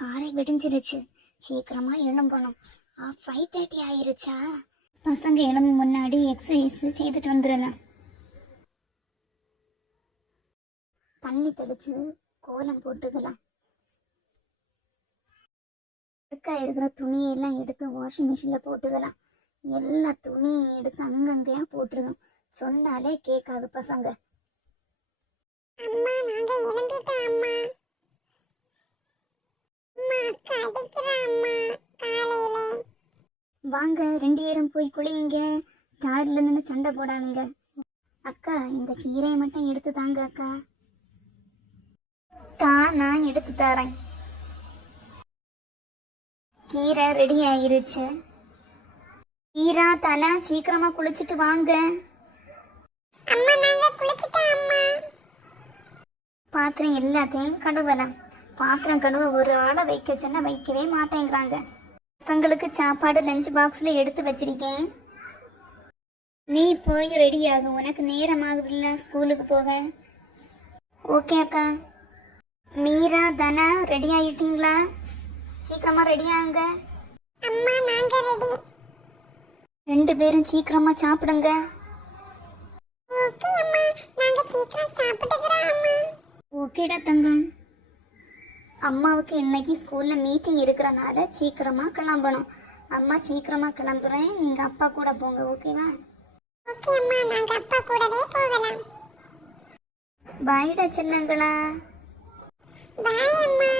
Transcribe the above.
காலை விடிஞ்சிருச்சு. சீக்கிரமா எழும்பணும். 5:30 ஆயிருச்சா? பசங்க எழும்பும் முன்னாடி எக்ஸசைஸ் செய்துட்டு வந்துடலாம். தண்ணி தெளிச்சு கோலம் போட்டுக்கலாம். இருக்கிற துணியெல்லாம் எடுத்து வாஷிங் மிஷின்ல போட்டுக்கலாம். எல்லா துணியும் எடுத்து அங்கங்கேயா போட்டுருக்கோம். சொன்னாலே கேட்காது பசங்க. அம்மா நாங்க எழும்பிட்டோம் அம்மா. அம்மா அக்கா அடிக்கிறா அம்மா காலையில. வாங்க 2 பேரும் போய் குளியுங்க. டாய்லெட்ல இருந்து சண்டை போடாதீங்க. அக்கா இந்த கீரையை மட்டும் எடுத்து தாங்க அக்கா. நான் எடுத்து தரேன். கீரை ரெடி ஆயிருச்சு. ஈரா தனா சீக்கிரமா குளிச்சுட்டு வாங்க. அம்மா நாங்க குளிச்சிட்டோம் அம்மா. பாத்திரம் எல்லாத்தையும் கழுவலாம். பாத்திரம் கழுவ ஒரு ஆளை வைக்க சொன்னா வைக்கவே மாட்டேங்கிறாங்க. பசங்களுக்கு சாப்பாடு லஞ்ச் பாக்ஸ்ல எடுத்து வச்சிருக்கேன். நீ போய் ரெடி ஆகும். உனக்கு நேரம் ஆகுதுல்ல ஸ்கூலுக்கு போக. ஓகே அக்கா. மீரா தனா ரெடி ஆயிட்டீங்களா? சீக்கிரமா ரெடி ஆகுங்க. அம்மா நாங்க ரெடி. 2 பேரும் சீக்கிரமா சாப்பிடுங்க. ஓகே அம்மா நாங்க சீக்கிரம் சாப்பிட்டுக்கிறோம் அம்மா. ஓகேடா தங்கம். அம்மாவுக்கு இன்னைக்கு ஸ்கூல்ல மீட்டிங் இருக்கிறனால சீக்கிரமா கிளம்பணும். அம்மா சீக்கிரமா கிளம்புறேன். நீங்க அப்பா கூட போங்க. ஓகேவா? ஓகே அம்மா நாங்க அப்பா கூடவே போகலாம். பாய்டா செல்லங்களா. பாய் அம்மா.